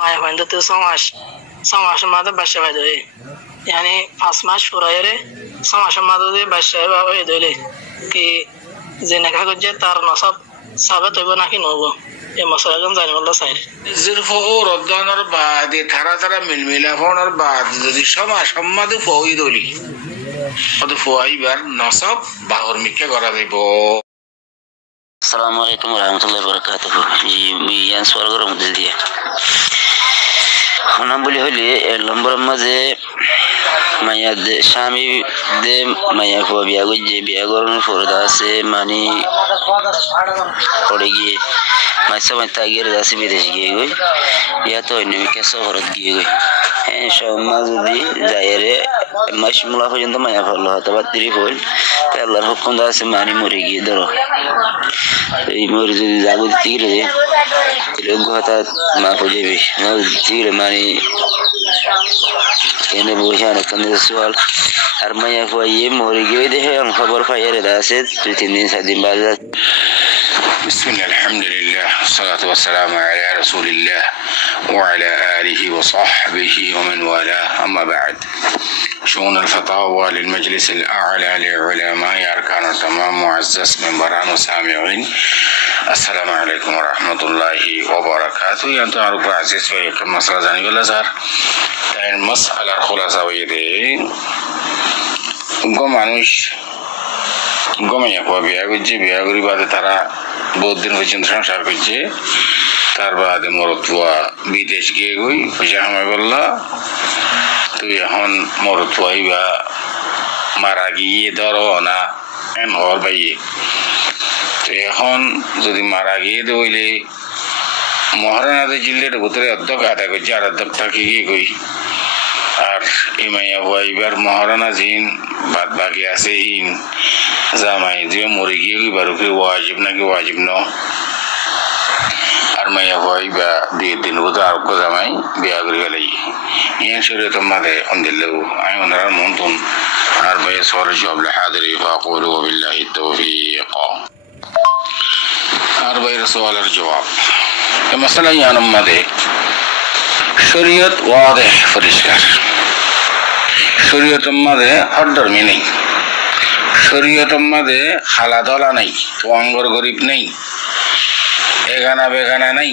মায়া fine তো 6 মাসের মাঝে বাচ্চা পাই ধরে yani 5 মাস ফুরাইরে 6 মাসের মাঝে বাচ্চা হয়ে ধরে কি যে নেখা করছে তার নসব সাবেত হইব নাকি নব এই মশলাজন জানি বললো সাইড জিরফু রদ্দানোর বাদে তারা মিলমিলাফনের বাদ যদি সমাধি ফই দলি অত ফইবার নসব বাহর মিকে করা যাইব। আসসালামু আলাইকুম রহমতুল্লাহ বরকাতুহ। জি মিয়ান স্বর্গের মধ্যে দিয়ে নাম বলি হইলে নম্বরের মাঝে মায়া স্বামী দে মায়া ফো বিয়া গিয়ে বিয়া করানোর ফরদা আছে মানে পড়ে গিয়ে মাইসা মাইতা গিয়ে আছে বিদেশ গিয়ে গই বিয়া তো অন্য কেসো ঘরত গিয়ে গই হ্যাঁ সমাজ যদি যাইরে মাস মূলা পর্যন্ত মায়া ফেললো হয়তো বা 30 হইল আল্লাহর হুকুম আছে মানে মরে গিয়ে ধরো এই মরে যদি যাবো দিতে গেলে কথা মাফ হয়ে যাবে দিলে মানে এনে বসে অনেক সোয়াল আর মায়া ফুয়াইয়ে মরে গিয়ে দেখে খবর পাইয়ারে আছে 2-3 দিন 7 দিন বাদে। বিসমিল্লাহ আলহামদুলিল্লাহ والصلاة والسلام على رسول الله وعلى آله وصحبه ومن والاه أما بعد شؤون الفتاوى للمجلس الأعلى لعلماء أركان التمام معزز منبران وسامعين السلام عليكم ورحمة الله وبركاته. أنتم عرب عزيز ويكم مسألة زاني والأزهر المسألة الخلاصة ويدي গো মানুষ গমাইয়া পাওয়া বিয়া করছে বিয়া করি বাদে তারা বহুত দিন পর্যন্ত সংসার করছে তার বাদে মরতুয়া বিদেশ গিয়ে গই পয়সা হামাই বললা তুই এখন মরতুয়াই বা মারা গিয়ে ধরো না এন হওয়ার বাইয়ে তো এখন যদি মারা গিয়ে দইলে মহারানাদের জিল্লের ভিতরে অধ্যক্ষ আদায় করছে আর অধ্যক্ষ থাকি গিয়ে গই আর ইমাইয়া ভাইবার মহারানা জিন বাদ বাকি আছে হিন জামাই যে মরে গিয়ে বারুকে ওয়াজিব নাকি ওয়াজিব ন আর মাইয়া ভাইবা 2 দিন বোধ আর জামাই বিয়া করে গেলে ইয়ান শরীয়ত মাদে অন্দিলেও আমি ওনার মন্তন আর ভাই সর জব হাদিরি ফাকুলু বিল্লাহি তাওফীক আর ভাই সওয়ালের জবাব এই মাসলা ইয়ান মাদে শরীয়ত ওয়াদে পরিষ্কার শরীয়তের মাঝে হরদর্মি নেই শরীয়তের মাঝে খালা দলা নেই তোয়াঙ্গর গরিব নেই এগানা বেগানা নেই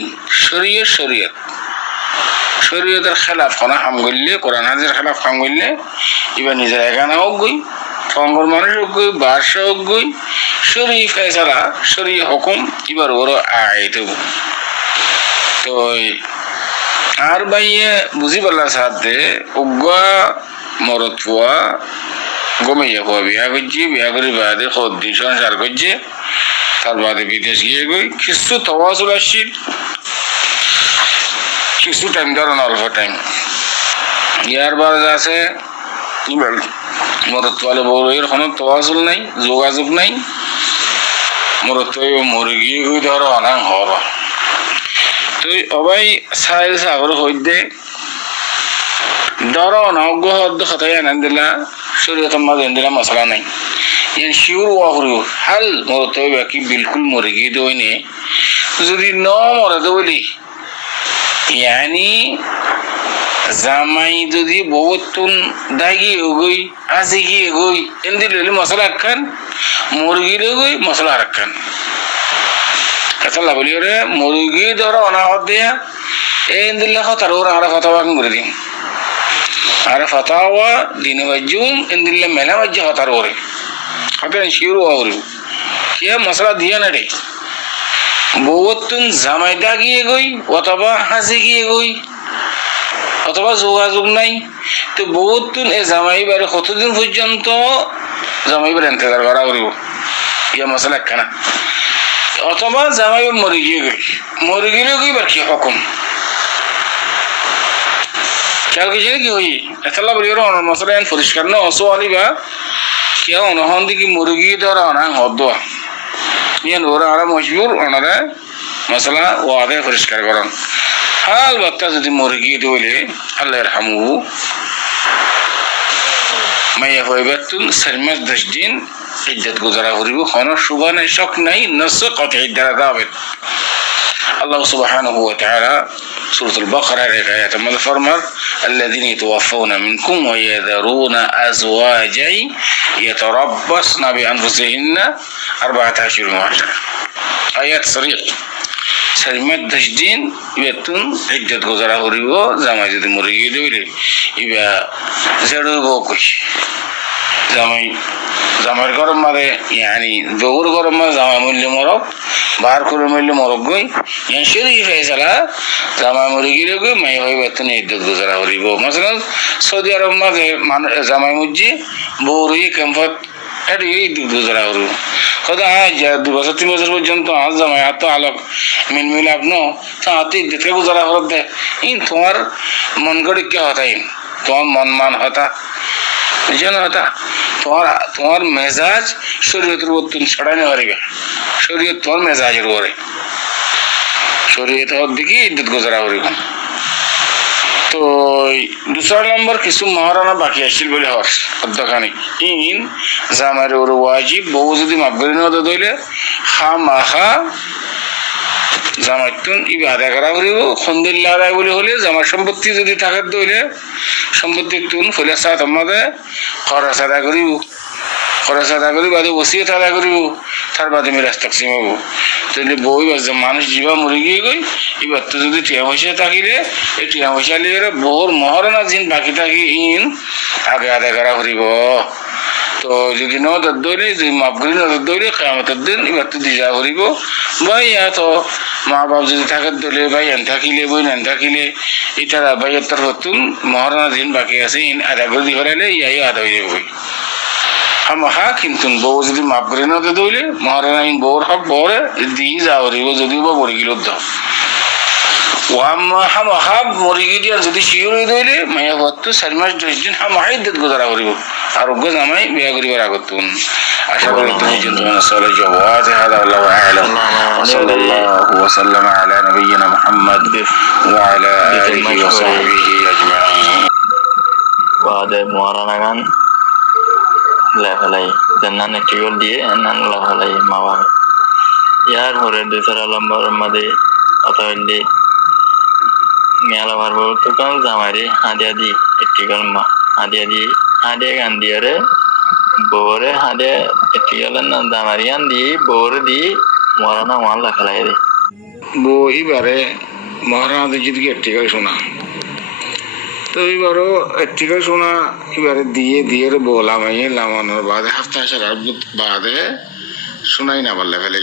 শরীয়তের খেলাফ খানা হাম করলে কোরআন হাজির খেলাফ হাম করলে এবার নিজের এগানা হোক গই তোয়াঙ্গর মানুষ হোক গই বাদশা হোক গই শরীয় ফেসলা শরীয় হুকুম এবার ওরা আইতে তো আর ভাইয়ে বুঝি পারলা সাথে উগা মরত ফুয়া গমাইয়া ফুয়া বিয়া করছে বিয়া করে বাদে দিন সংসার করছে তার বাদে বিদেশ গিয়ে গই কিছু তওয়াজুল আসছিল কিছু টাইম ধরো না অল্প টাইম ইয়ার বাদ আছে মরত ফুয়ালে বড় এর কোনো তওয়াজুল নাই যোগাযোগ নাই মরত ফুয়া মরে গিয়ে গই ধরো অনাং হওয়া তুই অবাই সাইল সাগর হইতে ধরো না অজ্ঞ হদ্দ খাতাই আনান দিলা শরীয়ত মাঝে দিলা মশলা নাই ইয়ান শিউর ওয়াকরিও হাল মরতে বাকি বিলকুল মরে গিয়ে দইনে যদি ন মরে দইলি ইয়ানি জামাই যদি বহুতুন দাগি গই আজি গিয়ে গই এন্দি লইলে মশলা রাখান মুরগিরে গই মশলা রাখান কথা বলি ওরে মুরগি ধরো অনাহত দিয়া এই দিল্লা কথা ওরা আর ফতাওয়া করে দিন আর ফতাওয়া দিনে বাজুম ইন্দিল্লা মেলা বাজ্য হতার ওরে হতেন শিউর ওরে কে মশলা দিয়া না রে বহুতুন জামাইদা গিয়ে গই অথবা হাসি গিয়ে গই অথবা যোগাযোগ নাই তো বহুতুন এই জামাইবার কতদিন পর্যন্ত জামাইবার ইন্তজার করা করিব ইয়া মশলা একখানা অথবা জামাই মরে গিয়ে গই বার কি হুকুম খেয়াল কিছু কি হই এতলা বলি ওরা মশলা পরিষ্কার না অসোয়ালি বা কেউ অনহন দিকে মরে গিয়ে ধরা অনাং হদোয়া ইয়ান ওরা আরা মজবুর ওনারা মশলা ওয়াদে পরিষ্কার করেন হাল বাক্তা যদি মরে গিয়ে দিলে আল্লাহ রহমু মাইয়া হইবাতুন সারমাস 10 দিন ইদ্দত গুজারা করিব কোনো শুভা নাই শক নাই নস কতই দ্বারা দাবেত আল্লাহ সুবহানাহু ওয়া তাআলা সূরাতুল বাকারার এক আয়াতের মধ্যে ফরমান আল্লাযীনা ইয়াতাওয়াফাউনা মিনকুম ওয়া ইয়াযারুনা আজওয়াজাই ইয়াতারাব্বাসনা বিআনফুসিহিন্না আরবাআতা আশহুরিন ওয়া আশরা আয়াত সরিহ সারিমাত 10 দিন ইবেতুন ইদ্দত গুজারা করিব জামাই যদি মরে গিয়ে দিলে ইবা জড়ব কই জামাই গরম মারে ইয়ানি দৌড় গরম মারে জামাই মূল্য মরক বার করে মূল্য মরক গই ইয়ান শরীফ ফয়সালা জামাই মরে গিয়ে গই মাই হই বেতন ইদ্দত গুজারা করিব মাসালান সৌদি আরব মাঝে জামাই মুজি বউরি ক্যাম্পত এটি ইদ্দত গুজারা করিব খোদা আজ 2 বছর 3 বছর পর্যন্ত আজ জামাই এত আলোক মিল আপনো তাতে ইদ্দত গুজারা করব দে ইন তোমার মন গড়ি কি হতা ইন তোমার মন মান হতা জানো হতা তোমার মেজাজ শরীয়তের উপর ছড়ানো পারিবে শরীয়ত তোমার মেজাজের উপরে শরীয়তের দিকে ইদ্দত গুজারা করিব তো দুসরা নম্বর কিছু মহারানা বাকি আসছিল বলে হওয়ার অধ্যখানি ইন জামাইয়ের ওর ওয়াজিব বউ যদি মাফ করে নেওয়া দইলে খামাখা জামাইতুন ইবা আদায় করা করিব খন্দিল্লা আদায় বলে হলে জামার সম্পত্তি যদি থাকার দইলে সম্পত্তি তুন ফলে সাথ আমাদের খরচ আদায় করিব খরচ আদায় করি বাদে ওসিয়ত আদায় করিব তার বাদে মিরাজ তাকসিম হব তাহলে বই মানুষ জীবা মরে গিয়ে গই এবার তো যদি টিয়া পয়সা থাকিলে এই টিয়া পয়সা লিয়ে বউর মহারণা জিন বাকি থাকি ইন আগে আদায় করা করিব তো যদি নদর দইলে যদি মাফ করি নদর দইলে কিয়ামতের দিন এবার তো দিজা করিব ভাই তো মা বাপ যদি থাকার দইলে ভাই আন থাকিলে বই নান থাকিলে এটার ভাইয়ের তরফ তুন মহারণা জিন বাকি আছে ইন আদায় করে দি ফেলাইলে ইয়াই আদায় হয়ে যাবে হামাহা কিন্তু বউ যদি মাফ করে না দইলে মহারানা ইন বউর হক বউরে দিয়ে যাও রিব যদি বা মরে গেল দাও হামাহা মরে গিয়ে আর যদি শিওর হয়ে দইলে মায়া হতো 4 মাস 10 দিন হামাহা ইদ্দত গুজারা করিব আরোগ্য জামাই বিয়া করিবার আগতুন আশা করি তুমি তোমার সওয়ালের জবাব هذا والله اعلم صلى الله وسلم على نبينا محمد وعلى اله وصحبه اجمعين بعد মহারানা গান লেখালাই জান্নান টিগল দিয়ে নান লেখালাই মা বাবা ইয়ার হরে দুসরা নম্বর মধ্যে অতইলে মেলা বারবার তো কাল জামাইরে হাদিয়া দি টিগল মা হাদিয়া গান দিয়ারে বউরে হাদিয়া টিগল না জামারিয়ান দি বউরে দি মরানা ওয়ান লেখালাই রে বউ এবারে মহারানা জিতকে টিগল শোনা তো এবারও টিকা শোনা এবারে দিয়ে বলা মাইয়ে লামানোর বাদে হাফতা আসার বাদে শোনাই না পারলে ফেলে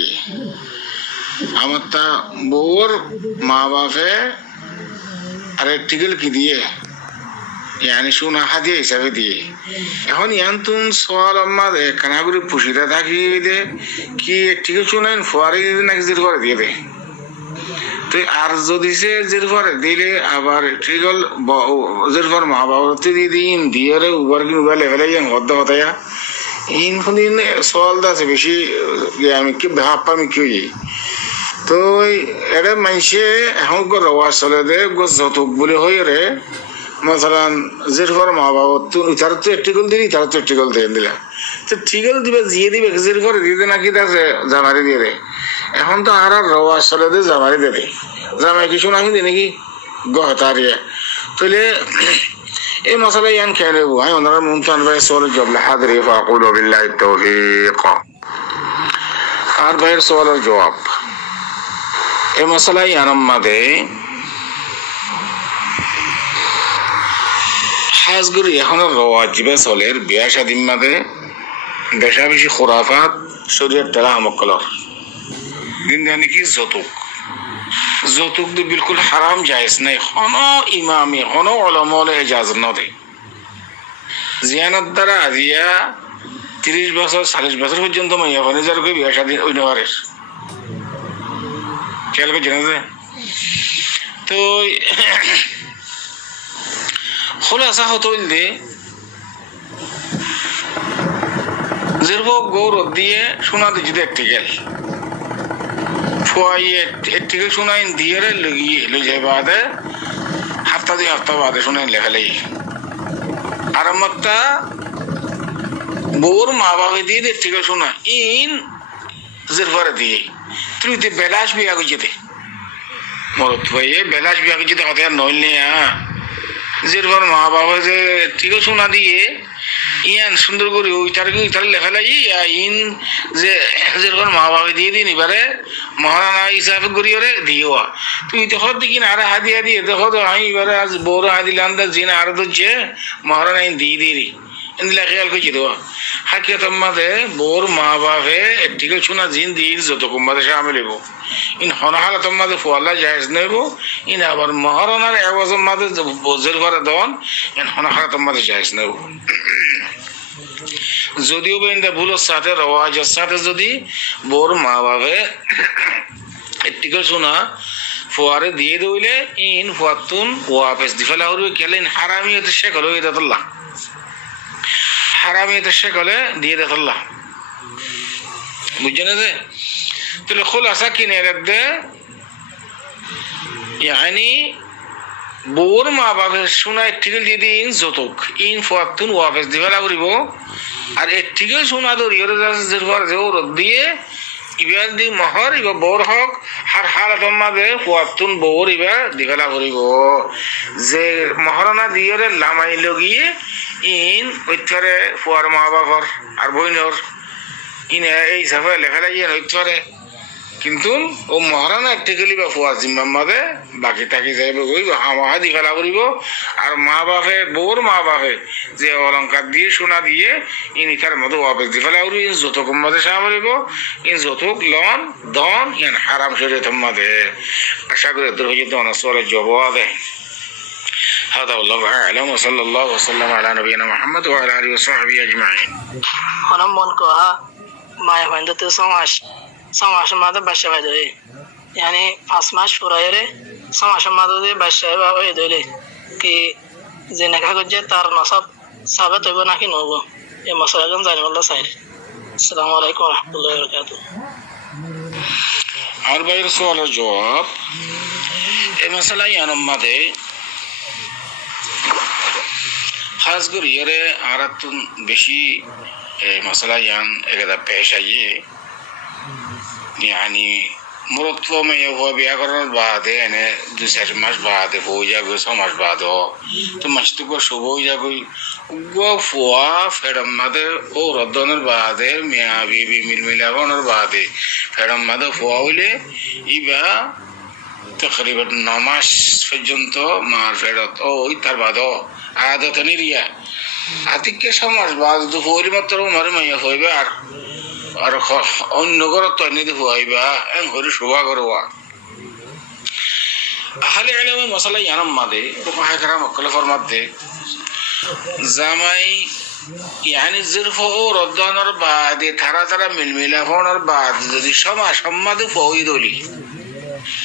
আমার তা বউর মা বাপে আরে টিকেল কি দিয়ে ইয়ানি শোনা হাদিয়া হিসাবে দিয়ে এখন ইয়ান তুন সোয়াল আমার কানাগুড়ি পুষিটা থাকি দে কি টিকেল শোনাইন ফোয়ারে নাকি জির করে দিয়ে দে তো আর যদি সে জিরফারে দিলে আবার ট্রিগল জিরফার মা বাবা দিন দিয়ে উবার কি উবার লেভেলে হদ্দা হতায়া ইন দিন সওয়াল আছে বেশি আমি কি ভাব আমি কি তো এটা মানুষে এখন রওয়া চলে দে গোস যতক বলে হয়ে রে মশালান জিরফার মা বাবা তার তো টিকল দিলি তার তো টিকল দিয়ে দিলা তো টিকল দিবে জিয়ে দিবে জিরফারে দিতে নাকি তার জামারি দিয়ে রে এখন তো আর রওয়া চলে দে জামারি দেবে জামাই কিছু নাকি দে নাকি গহতারিয়া তাহলে এই মশালা ইয়ান খেয়ে নেবো আমি ওনারা মুমতান ভাই সোয়ালের জবাব হাদরি ফাকুল বিল্লাহি তাওফীক আর ভাইয়ের সোয়ালের জবাব এই মশালা ইয়ানম মাদে খাসগুলি এখনো রওয়াজিবে চলের বিয়া শাদির মাদে বেশা বেশি খুরাফাত শরীয়ত তেলা আমকলর দিন জানি কি যৌতুক তো বিলকুল হারাম জায়েজ নাই কোনো ইমামি কোনো ওলামায়ে ইজাজত নদে জিয়ানত দ্বারা আজিয়া 30 বছর 40 বছর পর্যন্ত মাইয়া ফনিজার কই বিয়া শাদী ওই নরে খেয়াল করে জানা যায় তো খোলাসা হতইলে জিরব গৌরব দিয়ে শোনা দিতে একটি গেল ফুয়াইয়ে একটি শোনাইন দিয়ে লই যায় বাদে হাফতা 2 হাফতা বাদে শোনাইন লেখালেই আর আমারটা বউর মা বাবা দিয়ে একটি শোনা ইন জিরফারে দিয়ে তুই বেলাস বিয়া গেছে মরত হয়ে বেলাস বিয়াকে যদি কথা নইল নিয়া যেরকম মা বাবা যে ঠিক শোনা দিয়ে ইয়ান সুন্দর করে ওইটার লেখা লাগি ইন যে যেরকম মা বাবা দিয়ে দিন এবারে মহারানা হিসাবে করি ওরে দিও তুই তো হদ দিকিন আর হাদিয়া দিয়ে দেখো তো আমি এবারে আজ বড় হাদিলাম জিন আর ধরছে মহারানা দিয়ে দিরি এগুলা খেয়াল করছি তো হাকিয়ত মাঝে বোর মা বাপে ঠিক শোনা জিন দিন যত কুম্বাদে সামিল হইব ইন হনহালত মাঝে ফোয়াল্লা জাহেজ নেব ইন আবার মহারণার এক বছর মাঝে বজের ঘরে দন ইন হনহালত মাঝে জাহেজ নেব যদিও বেন্দা ভুলোর সাথে রওয়াজের সাথে যদি বোর মা বাপে ঠিক শোনা ফোয়ারে দিয়ে দইলে ইন ফোয়াতুন ওয়াপেস দি ফেলা হইবে কেলেন হারামিয়তে শেখল হয়ে দাতুল্লাহ হারামিয়তে শেখলে দিয়ে দাতুল্লাহ বুঝছেন যে তাহলে খোলাসা কিনে রাখবে ইয়ানি বোর মা বাপের শোনা একটিকেল দিয়ে দিন যতক ইন ফোয়াতুন ওয়াপেস দি ফেলা করিব আর একটিকেল শোনা ধরি ওর দিয়ে ইবার দি মহর ইবা বোর হক হার হালত মাঝে ফুয়াতুন বোর ইবা দিফেলা করিব যে মহরনা দিয়ে লামাই লগিয়ে ইন ঐতরে ফুয়ার মা বাবার আর বইনর ইন এই হিসাবে লেখা লাগিয়ে ঐতরে কিন্তু ও মহারানা একটি গেলি বা ফুয়া জিম্মার মাঝে বাকি তাকি যাইবে করিব হামা দি ফেলা করিব আর মা বাপে বোর মা বাপে যে অলঙ্কার দিয়ে সোনা দিয়ে ইন ইটার মধ্যে ওয়াপেস দি ফেলা করিব ইন যতক মাঝে সামরিব ইন যতক লন দন ইন হারাম শরীয়ত মাঝে আশা করি তোর হয়ে দন সরে জবাব দেয় هذا والله أعلم وصلى الله وسلم على نبينا محمد وعلى آله وصحبه أجمعين. أنا منكوها ما يفعل تسمعش سماش ماذا بشر ده يعني فاسماش فرايره سماش ماذا ده بشر بابا ده كي زينك هكذا تار نصب ثابت يبغى نحكي نوبه ये मसला कौन जाने वाला साइड अस्सलाम वालेकुम रहमतुल्लाहि व बरकातहू और भाई सवाल जवाब ये मसला यान मादे खास कर ये रे आरतुन बेशी मसला यान एक दा पेश आये यानी मुरत्व में ये वो व्याकरण बात है ने दूसरे मास बात है वो या कोई समाज बात हो तो मस्ती को शुभ या कोई वो फुआ फिर मदे ओ रद्दनर बात है मियाँ बीबी मिलावनर बात है फिर मदे फुआ वाले इबा तकरीबन नमाज फजंतो मार फिर ओ इतर बात हो आदत नहीं रिया आतिक के समाज बात तो पूरी मतलब हमारे में ये हो गया আর অন্য ঘরত তো এনে দেখো আইবা এন হরি শোভা করবা আহলে ইলমে মশলা ইয়ানাম মাদে ফুকাহা کرام অকল ফরমাতে জামাই ইয়ানি জিরফ ও রদ্দানর বাদে তারা তারা মিলমিলা হওয়ার বাদ যদি সমাদে ফই দলি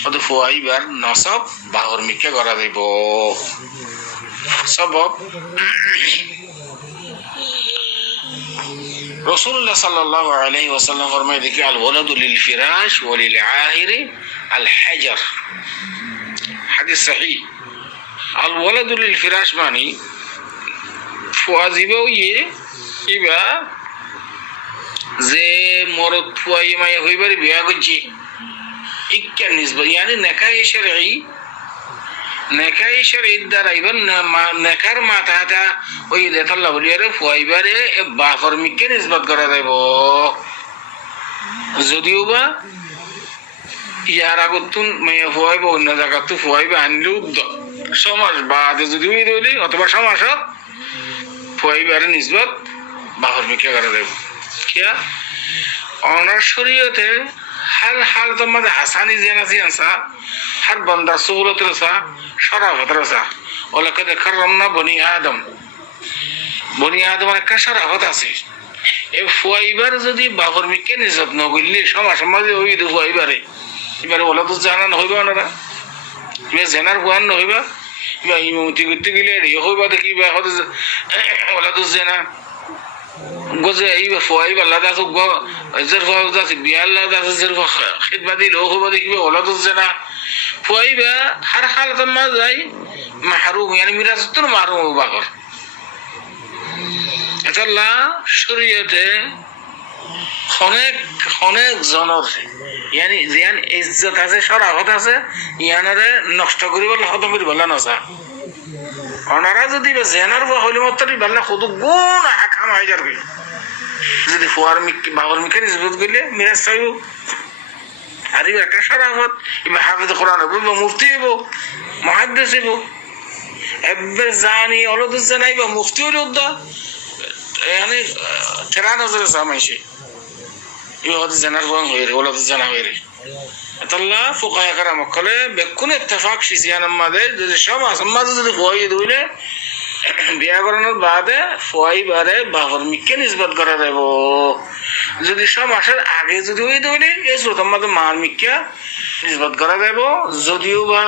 অত ফইবার নসব বাহর মিকে করা দেব সবব रसूलुल्लाह सल्लल्लाहु अलैहि वसल्लम फरमाए देखिए अल वलदु लिल फिराश व लिल आहिर अल हजर हदीस सही अल वलदु लिल फिराश मानी फुआजिबो ये इबा जे मरद फुआई माया হইবার বিয়া করছি ইক্কা নিসবত यानी नकाए शरई নেকাই শরীর দ্বারা ইবন নেকার মাথাটা ওই লেতাল্লাহ বলিয়ারে ফুয়াইবারে বাফর মিকে নিসবত করা যাইব যদিও বা ইয়ার আগতুন মেয়ে ফুয়াইব অন্য জায়গাতে ফুয়াইবে আনলেও সমাজ বাদে যদি ওই দলি অথবা সমাসত ফুয়াইবারে নিসবত বাফর মিকে করা যাইব কিয়া অনার শরীয়তে हर हाल तो मत आसानी जेना सी अंसा हर बंदा सहूलत रसा शराफत रसा वलकद करमना बनी आदम का शराफत আছে এই ফুয়াইবার যদি বাবর মিকে নিজত ন কইলে সমাজে ওই দু ফুয়াইবারে এবারে ওলা তো জানা না হইবা না ইবে জেনার ফুয়ান ন হইবা ইবা ইমতি করতে গেলে রে হইবা দেখি বা হদ ওলা তো জানা গোজে এই ফুয়াইবা লাদা তো গো জরফা দাসি বিয়াল্লা দাসি জরফা খিদমতি লোক হইবা দেখি ওলা তো জানা ফুয়াইবা হর হালত মা যাই মাহরুম يعني মিরাসতুল মাহরুম বাকর এটা শরীয়তে অনেক জনের ইয়ানি জিয়ান ইজ্জত আছে শরাফত আছে ইয়ানারে নষ্ট করি বলে খতম করি বললা নসা ওনারা যদি জেনার হইলে মতই বললা খুদ গুণ হাকাম হয়ে যাবে যদি ফুয়ার বাবর মিকে নিজবত করলে মিরাজ চাইব আর এবার একটা শরাফত এবার হাফিজ কোরআন হইব মুফতি হইব মুহাদ্দিস হইব এবার জানি অলদ জানাইব মুফতি হইল উদ্দা يعني ترى نظر سامشي يهود زنار وان غير ولا زنا غير الله فقهاء كرام كله بكون اتفاق شيء يعني ما ده شما ما ده فوائد وله বিয়া করানোর বাদে ফয় বাদে বাবার মিকে নিসবত করা দেব যদি সব মাসের আগে যদি ওই দইলে এই শ্রোতার মধ্যে মার মিকা নিসবত করা দেব যদিও বা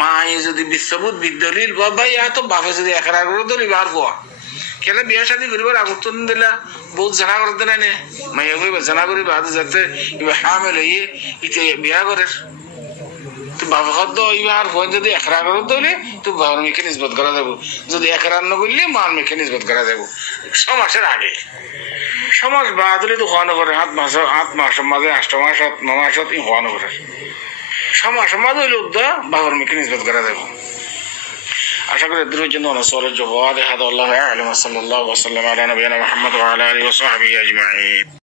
মায়ে যদি বিশ্ববুত বিদ্যালয় বাবা ইয়া তো বাপে যদি একরা করে দলি বার হওয়া কেলা বিয়া শাদি করিবার আগতন দিলা বহুত জানা করতে নাই নে মাইয়া কইবা জানা করি বাদ যাতে ইবা হামেল হইয়ে ইতে বিয়া করে তো বাবা খদ্দ ইবা আর ফোন যদি একরা করে দলে তো বাবার মিকে নিসবত করা দেব যদি একরা ন করলে মার মিকে নিসবত করা দেব সমাজের আগে সমাজ বাদ হলে তো হওয়ানো করে 8 মাস মাঝে 8 মাস 9 মাস ই হওয়ানো করে সমাজ হইলে উদ্দা বাবার মিকে নিসবত করা দেব আশা করি এদের জন্য সওয়ালের জবাব هذا والله اعلم صلى الله وسلم على نبينا محمد وعلى اله وصحبه اجمعين